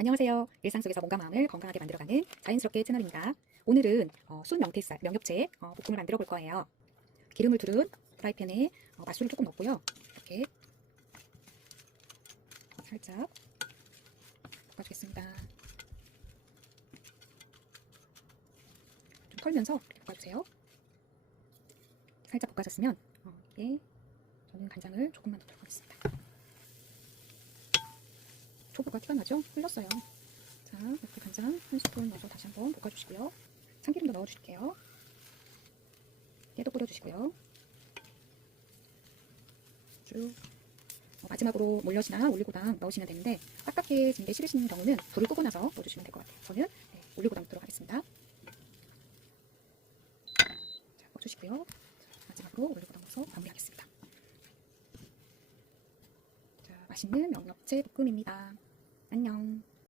안녕하세요. 일상 속에서 몸과 마음을 건강하게 만들어가는 자연스럽게 채널입니다. 오늘은 어, 순 명태살, 명엽채 어, 볶음을 만들어 볼 거예요. 기름을 두른 프라이팬에 어, 맛술을 조금 넣고요. 이렇게 어, 살짝 볶아주겠습니다. 좀 털면서 이렇게 볶아주세요. 살짝 볶아졌으면 어, 이게 저는 간장을 조금만 넣도록 하겠습니다. 초보가 티가 나죠? 흘렀어요. 자, 이렇게 간장 한 스푼 넣어서 다시 한번 볶아주시고요. 참기름도 넣어주실게요. 깨도 뿌려주시고요. 쭉 어, 마지막으로 몰엿이나 올리고당 넣으시면 되는데 빡빡해진 게 싫으신 경우는 불을 끄고 나서 넣어주시면 될 것 같아요. 저는 네, 올리고당 넣도록 하겠습니다. 자, 넣어주시고요. 자, 마지막으로 올리고당 넣어서 마무리하겠습니다. 자, 맛있는 명엽채 볶음입니다. 안녕.